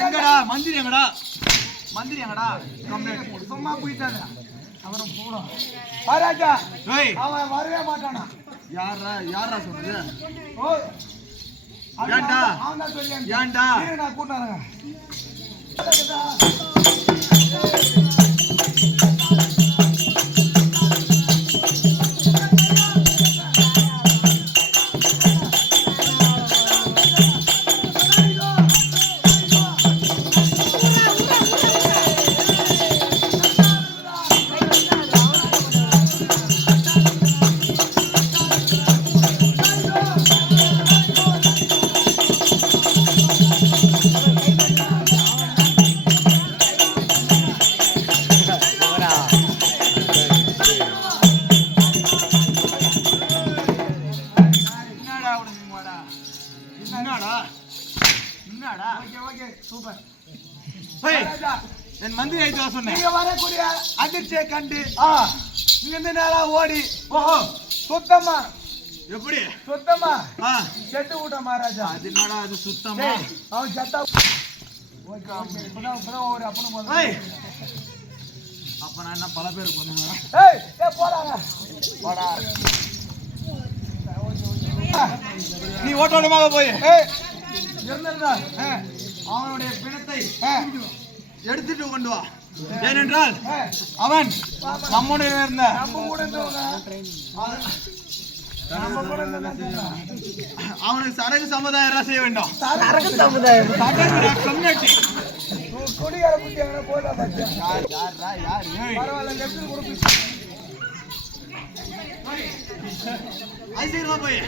எங்கடா? மந்திரி எங்கடா? மந்திரி எங்கடா? கம்ப்ளைண்ட். சும்மா போயிட்டாங்க அவன் போடும் ஏய். அவன் வரவே மாட்டானா. யாரா யாரா சொன்னது ஓ. சொல்லி ஏன்டா? நான் கூட்டாருங்க என் மந்திரி ஆயிட்டு வர சொன்னேன். நீங்க வரக்கூடிய அதிர்ச்சியை கண்டு ஆ. இங்க இருந்து நேரா ஓடி. ஓஹோ. சுத்தமா. எப்படி? சுத்தமா. செட்டு விட்ட மகாராஜா. அது என்னடா அது சுத்தமா? அவன் இப்பதான் ஒரு அப்பனும் அப்ப நான் என்ன பல பேர் பண்ணுவேன்? போறாங்க வாடா. நீ ஓட்டோடமாக போய். ஏய். அவனுடைய பிணத்தை எடுத்துட்டு கொண்டு வா. ஏனென்றால் அவன் நம்முடைய இருந்த அவனுக்கு சரகு சமுதாயம் எல்லாம் செய்ய வேண்டும்? சரகு சமுதாயம். கம்யூனிட்டி. கொடியார யார் யார்? யார் பரவாயில்ல லெஃப்ட் போய்.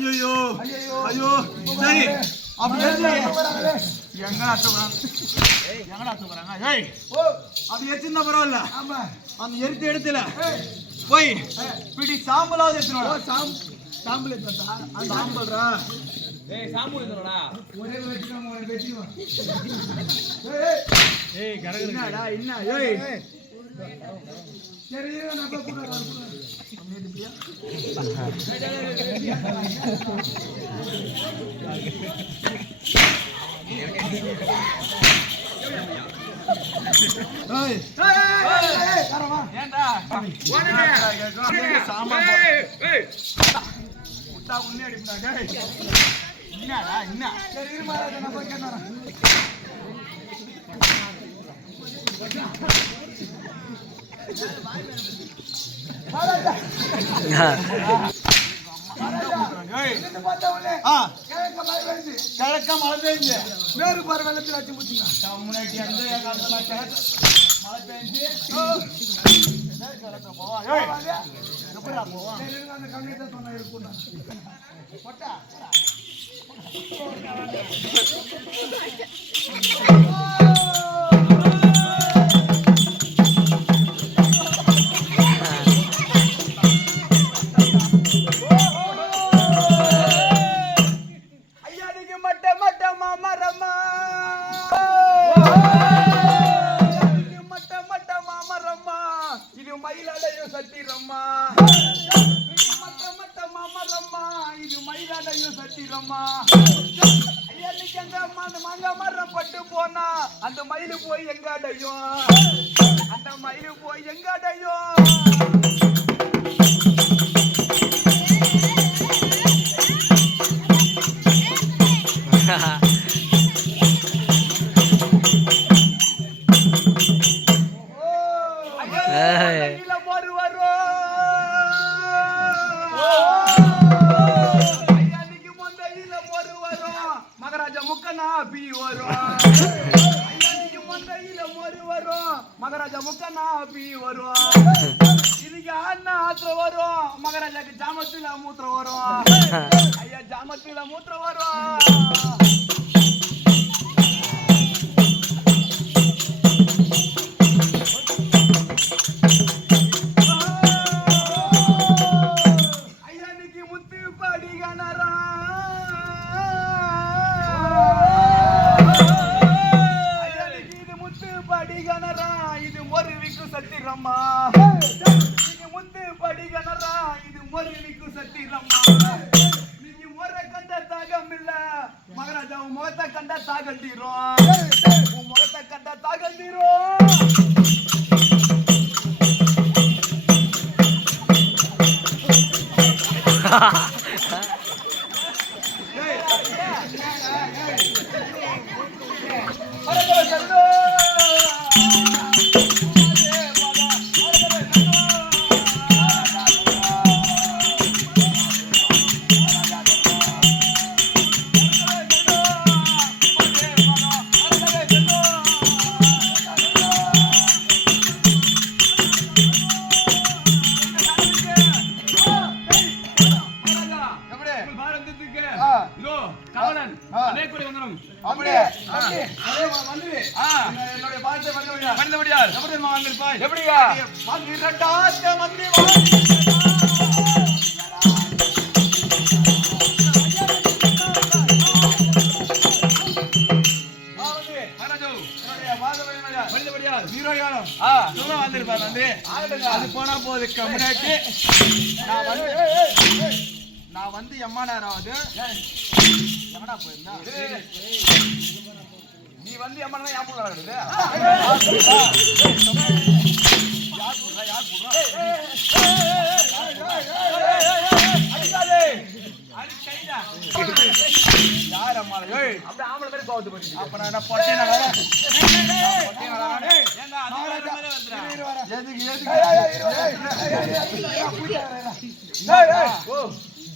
ஐயோ ஐயோ சரி அப்படி எங்க அச்சப்படுறாங்க எங்கடா அச்சப்படுறாங்க எரிச்சிருந்தா பரவாயில்ல அந்த எரித்து இடத்துல போய் பிடி சாம்பலாவது எடுத்துனோட சாம் சாம்பல் எடுத்தா அந்த சாம்பல்ரா சாம்பல் எடுத்துனோடா ஒரே ஏய் என்னடா என்ன சரி இரு மாறாத நான் போய் கேட்கறேன் கிழக்க மழை பெய்ஞ்சு வேறு பாரு வெள்ளத்தில் அச்சு பூச்சிங்க முன்னாடி அந்த மழை பெய்ஞ்சு போவான் அந்த கம்மியத்தை சொன்ன இருக்குண்ணா போட்டா போட்டா போனா அந்த மயிலு போய் எங்காடையும்? அந்த மயிலு போய் எங்க எங்காடையும்?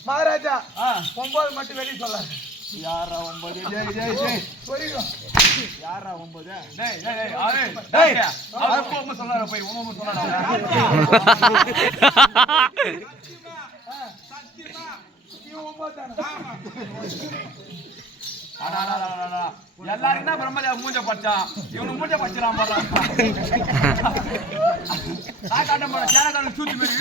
மகாராஜா ஒன்பது மட்டும் வெளியே சொல்லாது யாரா ஒன்பது ஜெய் ஜெய் ஜெய் யாரா ஒன்பது டேய் டேய் ஆரே டேய் அப்பா அம்மா சொன்னாரா போய் உங்க அம்மா சொன்னாரா பிரம்மதேவ மூஞ்ச படைச்சான் இவனு மூஞ்ச படைச்சிடாம காட்டம் போட சேனக்காரன் சூத்து மாரி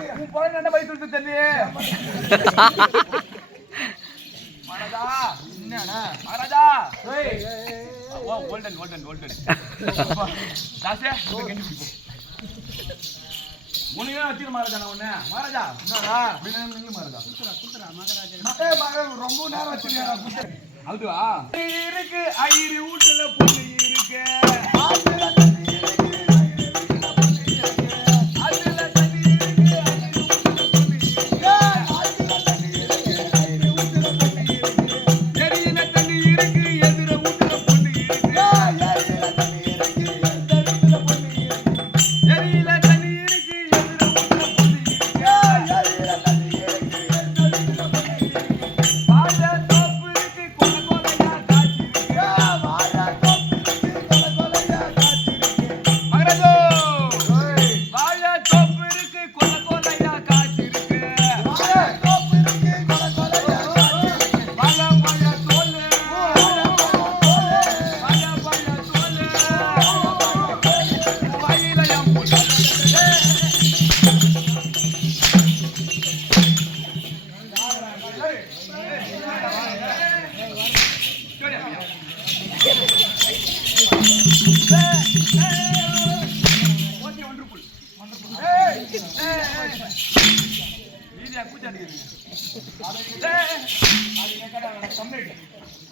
உன் என்ன வயிற்று விட்டு தண்ணி மகாராஜா என்னடா? மகாராஜா! ஏய் ஓ கோல்டன் கோல்டன் கோல்டன் தாசே இங்க கெஞ்சி பிடிப்போம். உனக்கு வச்சிரு மகாராஜா நான் ஒண்ணு மகாராஜா என்னடா? நில்லு மகாராஜா. ஏய், மகன், ரொம்ப நேரம் வச்சிருக்கியா, புட்டு. அதுவா இருக்கு ஐரு வீட்டுல பொண்ணு இருக்கு,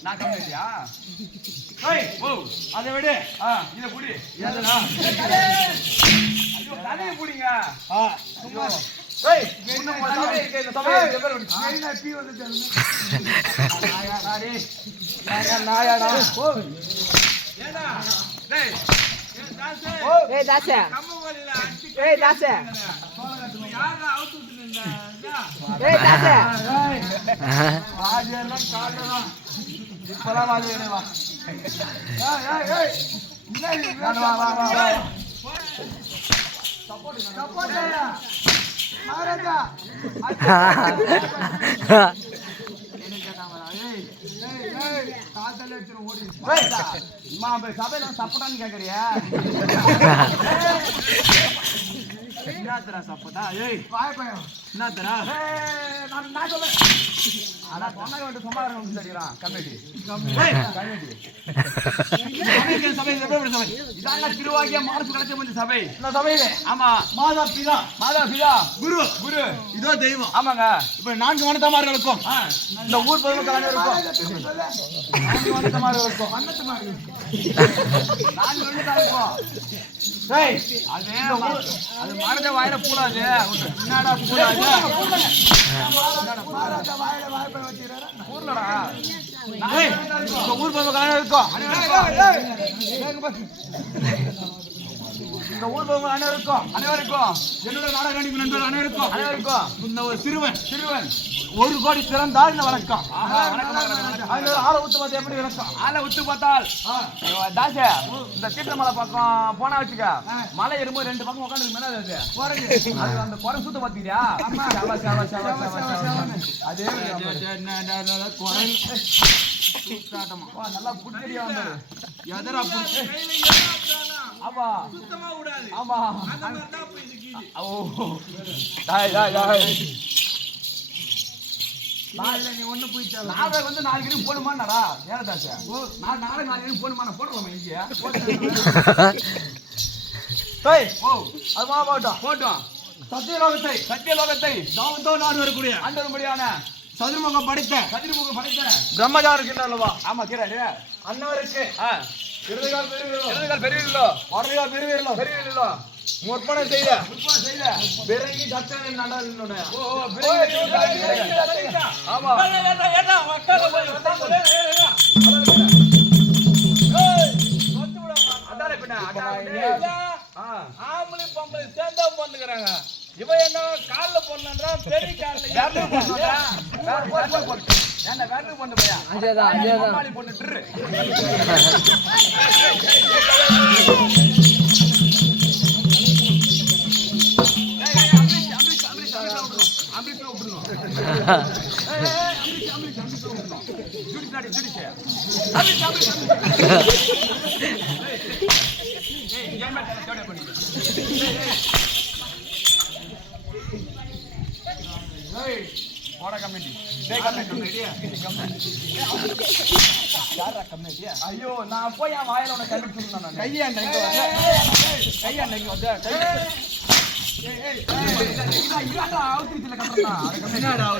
நான் கம்மியா ஓ அதை விடு ஆ இத ஐயோ தலைய புடிங்க நாயாடா ஏடா டேய் ஏய் தாசே ஏய் தாசே ஏய் தாசே வாஜெல்லாம் காலெல்லாம். ஏய், ஏய், ஏய். வா, வா, வா, ஐயா. மகாராஜா. ஏய், ஏய், ஏய். காத்தால எடுத்துட்டு ஓடி. அம்மா போய் சபையில சப்போட்டான்னு கேக்குறியா? என்னத்தரா சப்போட்டா ஏய் வாய் பையன். என்னத்தரா நான் நான் சொல்றேன். அட சொன்னா வந்து சும்மா இருக்கணும் தெரியுறான் கமிட்டி இதாங்க திருவாகிய மானசு கலச்ச மஞ்ச சபை இந்த சபையிலே ஆமா மாதா பிதா மாதா பிதா குரு குரு இதோ தெய்வம் ஆமாங்க இப்ப நான்கு வனத்தமார்களுக்கும் ஆ, இந்த ஊர் பொதுமக்கள் அனைவருக்கும் நான்கு வனத்தமார்களுக்கும் நான் வந்து இருக்கும் அது அது வாயில பூடாது என்னடா பூடாது ஊர்லடா ஊர் பொதுமக்கள் அனைவருக்கும் இந்த ஊர் பொதுமக்கள் அனைவருக்கும் அனைவருக்கும் என்னோட நாடக நடிப்பு அனைவருக்கும் அனைவருக்கும் இந்த ஒரு சிறுவன் சிறுவன் ஒரு கோடி பிறந்தால் இந்த வணக்கம் ஆள ஊத்து பார்த்து எப்படி வணக்கம் ஆளை விட்டு பார்த்தால் தாச இந்த தீர்த்தமலை பக்கம் போனா வச்சுக்க மலை எறும்பு ரெண்டு பக்கம் உட்காந்து மேல அது. அது அந்த குறை சுத்த பாத்தீங்களா சேவ, சேவ, சேவ, சேவ, சேவ. அதே வா, நல்லா புடிச்சடியா வந்தாரு எதரா புடிச்சு? ஆமா. ஆமா. ஓ. டாய் டாய் டாய். நாளில் நீ ஒண்ணு போயிட்டு நாளை வந்து நாளைக்கு இருக்கு போடுமாடா ஏறதாச நான் நாளைக்கு நாளைக்கு இருக்கு போடுமா நான் போடுறோம் இங்கே? டேய் ஓ. அது மா போட்டோம். போட்டோம். சத்தியலோகத்தை. சத்தியலோகத்தை. தாவந்தோ நாடு வரக்கூடிய. ஆண்டு வரும்படியான சதுர்முகம் படித்த கதிர்முகம் படைத்த பிரம்மஜார் இருக்கின்றல்லவா ஆமா கீராரு அன்னவருக்கு ஆ. விருதுகால் பெருவீரலோ. எழுதுகள் பெரியவில்லோ வடதுகால் பெருவீரலோ. பெரியவில்லோ முற்பணம் செய்த பிறங்கி பெரிய ஆமா ஆம்பளை பொம்பளை சேர்ந்தா பொண்ணுங்கிறாங்க இவன் என்ன கால்ல பொண்ணுன்றா பெரிய கால்ல பொண்ணு பொண்ணு போட கமிட்டி டேய் கமிட்டி யாரா கமிட்டி ஐயோ நான். போய் என் வாயில உனக்கு கமிட்டி சொல்லணும் கையாண்ட வந்து கையாண்ட வந்து என்னடா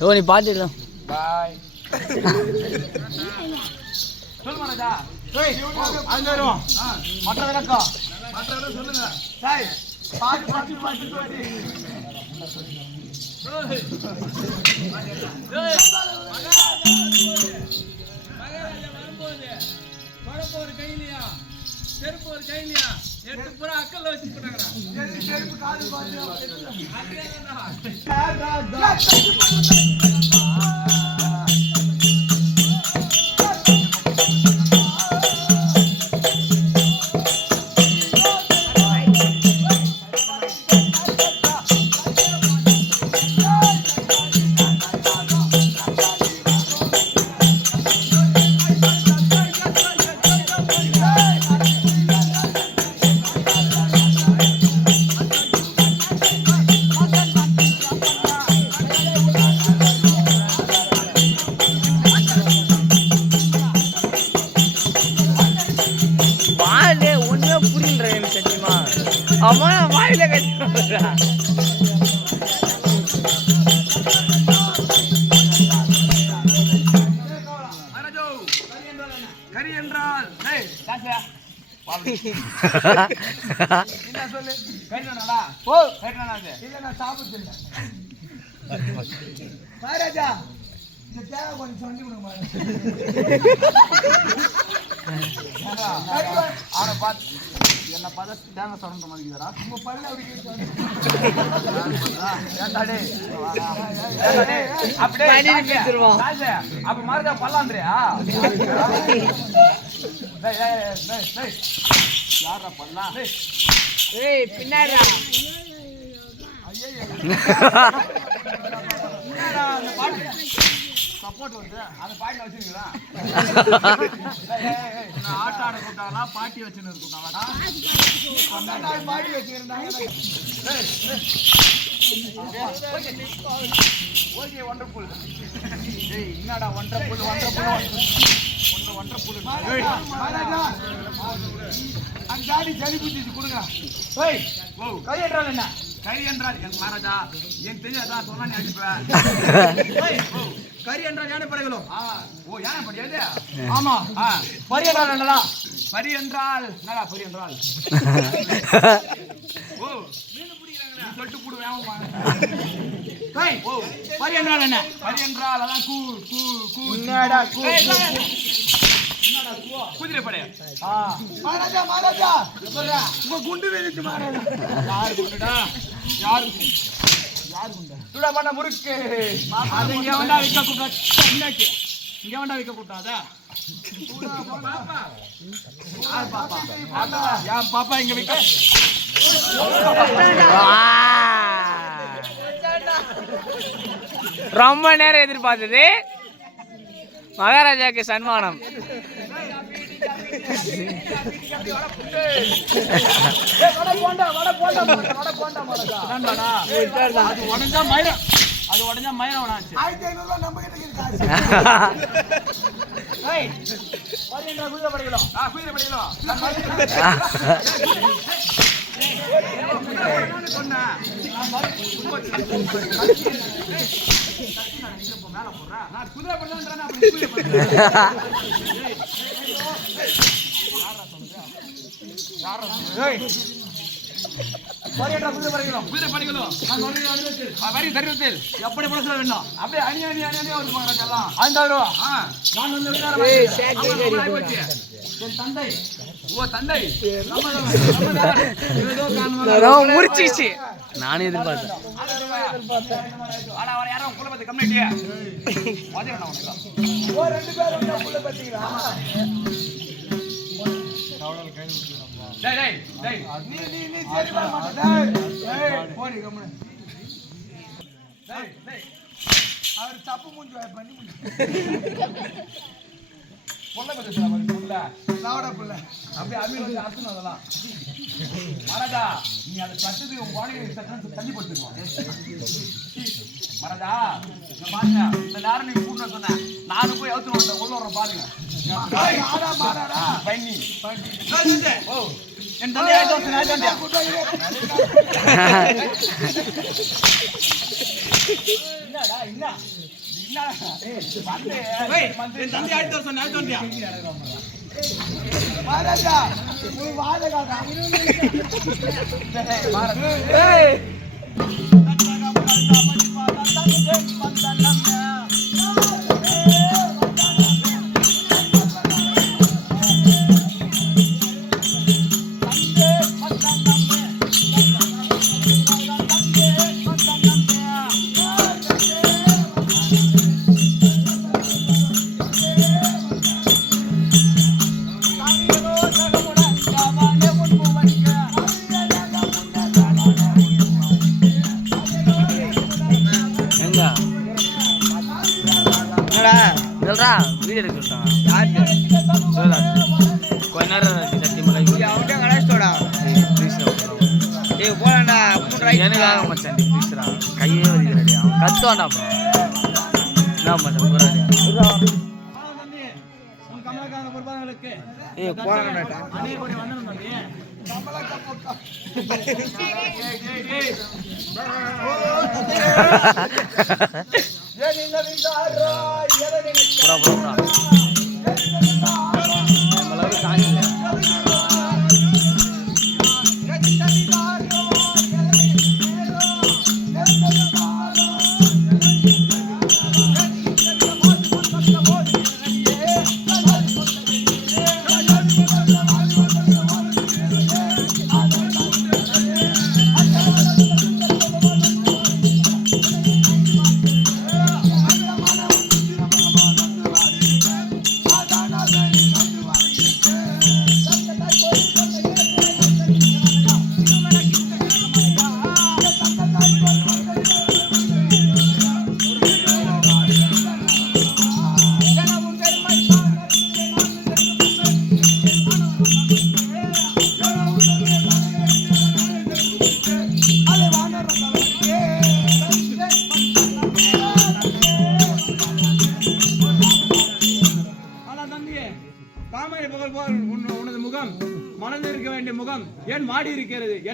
ஓ நீ பார்த்துக்கலாம் பாய் சொல்லு மராஜா அங்க வரும் மற்ற விளக்கம் மற்ற சொல்லுங்க டேய் பாட்டு பாட்டு பாட்டு பாட்டு செருப்பு ஒரு கையிலையா எட்டு பூரா அக்கல்ல வச்சு போட்டாங்கடா செருப்பு காது பாத்து அவன் வாயில கட்டி மராஜோ கரி என்றால் என்ன சொல்லு? கறினாடா ஓ அது இல்ல நான் சாப்பிட்டு மகாராஜா இந்த தேவை கொஞ்சம் சொல்லி கொடுங்க அவனை பார்த்து என்ன பார்த்து தேங்காய் சொல்ற மாதிரி இருக்குதுடா உங்க பல்ல அப்படியே. அப்ப மறுக்கா பல்லாந்திரியா? யாரா பல்லா? ஏய் பின்னாடா என்னடா அந்த பாட்டு? சப்போர்ட் வந்து அந்த பாட்டு வச்சிருக்கீங்களா நான் ஆட்ட ஆட கூட்டாங்களா பாட்டி வச்சுன்னு இருக்காங்களா பாட்டி வச்சுருந்தாங்க ஓகே ஒண்டர்ஃபுல் என்னடா ஒண்டர்ஃபுல் ஒண்டர்ஃபுல் ஒண்டர்ஃபுல் அந்த ஜாடி ஜடி பிடிச்சி கொடுங்க ஏய் ஓ கை என்றால் என்ன கறி என்றால் என் மகாராஜா என் தெரியாதா சொன்னா நீ அடிப்ப கறி என்றால் யானை படைகளும் ஓ யானை படை எது ஆமா. பரி என்றால் என்னடா? பரி என்றால் என்னடா பரி என்றால்? ஓ மீன் பிடிக்கிறாங்கடா நீ சொல்லிட்டு போடு வேகமா ஏய் ஓ. பரி என்றால் என்ன? பரி என்றால் அதான் கூ கூ கூ. என்னடா கூ? என்னடா கூ படை ஆ, மகாராஜா மகாராஜா! உங்க குண்டு வெடிச்சு மகாராஜா யார் குண்டுடா? யார் சூடா பண்ண முறுக்கு. அது இங்க வேண்டா விக்க கூடாது இன்னைக்கு இங்க வேண்டா விக்க கூடாதா பாப்பா யார் பாப்பா யார் பாப்பா இங்க விக்க? ரொம்ப நேரம் எதிர்பார்த்தது. மகாராஜாக்கு சன்மானம். அது உடஞ்சா மயிரம் அது உடஞ்சா மயிரம் வேணாச்சு ஆயிரத்தி நம்ம கிட்ட இருக்குது படிக்கலாம் படிக்கலாம் சொன்னேன் நான் குதிரை படிதான் அப்படி குதிரை படிதான் பதினெண்டா குதிரை படிக்கலாம் குதிரை படிக்கணும் வரி தருவத்தில் எப்படி பட சொல்ல வேண்டும்? அப்படியே அணி அணி அணி அணியா ஒரு போகிறாங்க எல்லாம் ஐந்தாயிரம் நான் வந்து. என் தந்தை. முறிச்சிச்சு நானும் எதிர்பார்த்தேன். ரெண்டு பேரும் டேய் டேய் டேய். நீ நீ நீ சரி வர மாட்டேன் ஏய் போடி கம்முனு டேய் டேய். அவர் தப்பு மூஞ்சி வா- பண்ணி பொண்ணை புள்ள சாவடா புள்ள அப்படியே அமீர் வந்து அர்த்தம் அதெல்லாம் மரதா நீ அதை கட்டுது உன் குழந்தைங்க சட்டம் தள்ளி போட்டுருவோம் மரதா இந்த பாருங்க இந்த நேரம் நீங்க கூட்டு சொன்னேன் நானும் போய் அவுத்து வந்தேன் உள்ள வர பாருங்க மாடாடா பண்ணி ஓ. மகாராஜா உன் வாழகாடா ஏய் கத்துவான்டா அப்புறம் என்ன கமலக்கான குர்பான்களுக்கு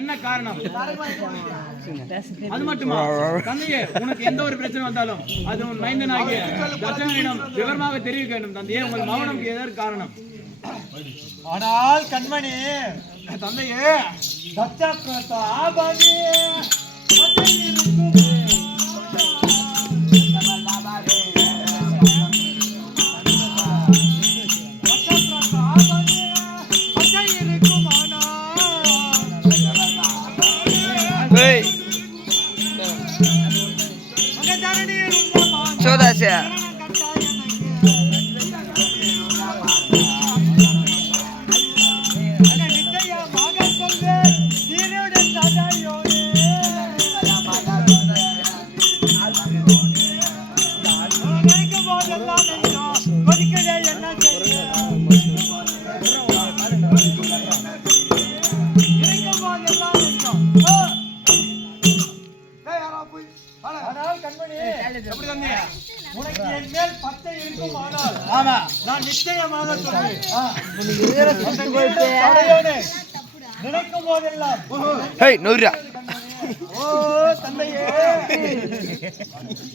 என்ன காரணம்? அது மட்டுமா? தந்தையே உனக்கு எந்த ஒரு பிரச்சனை வந்தாலும் அது உன் மைந்தனாகிய தட்சனிடம் விவரமாக தெரிவிக்க வேண்டும் தந்தையே உங்கள் மௌனம் எதற்கு காரணம். ஆனால் கண்மணி தந்தையே சத்தியபிரதாபதி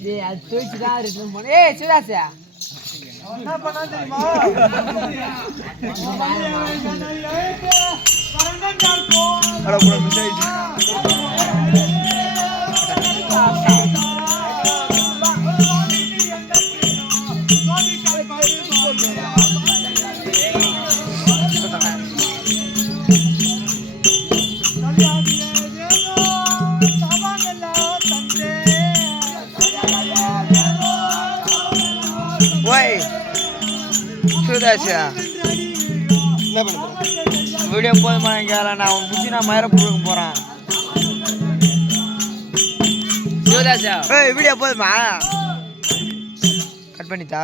டேய் அது தூக்கிதான் ரிட்டர்ன் பண்ணு ஏய் சிவதாஸ் அவன் என்ன பண்ணா தெரியுமா? அட கூட மிஸ் ஆயிடுச்சு சுதாஷா என்ன பண்ண வீடியோ போதுமா கேள. நான் அவன் பிடிச்சி நான் மயிர கொடுக்க போறான். சிவதாசா ஏய் வீடியோ போதுமா? கட் பண்ணிட்டா?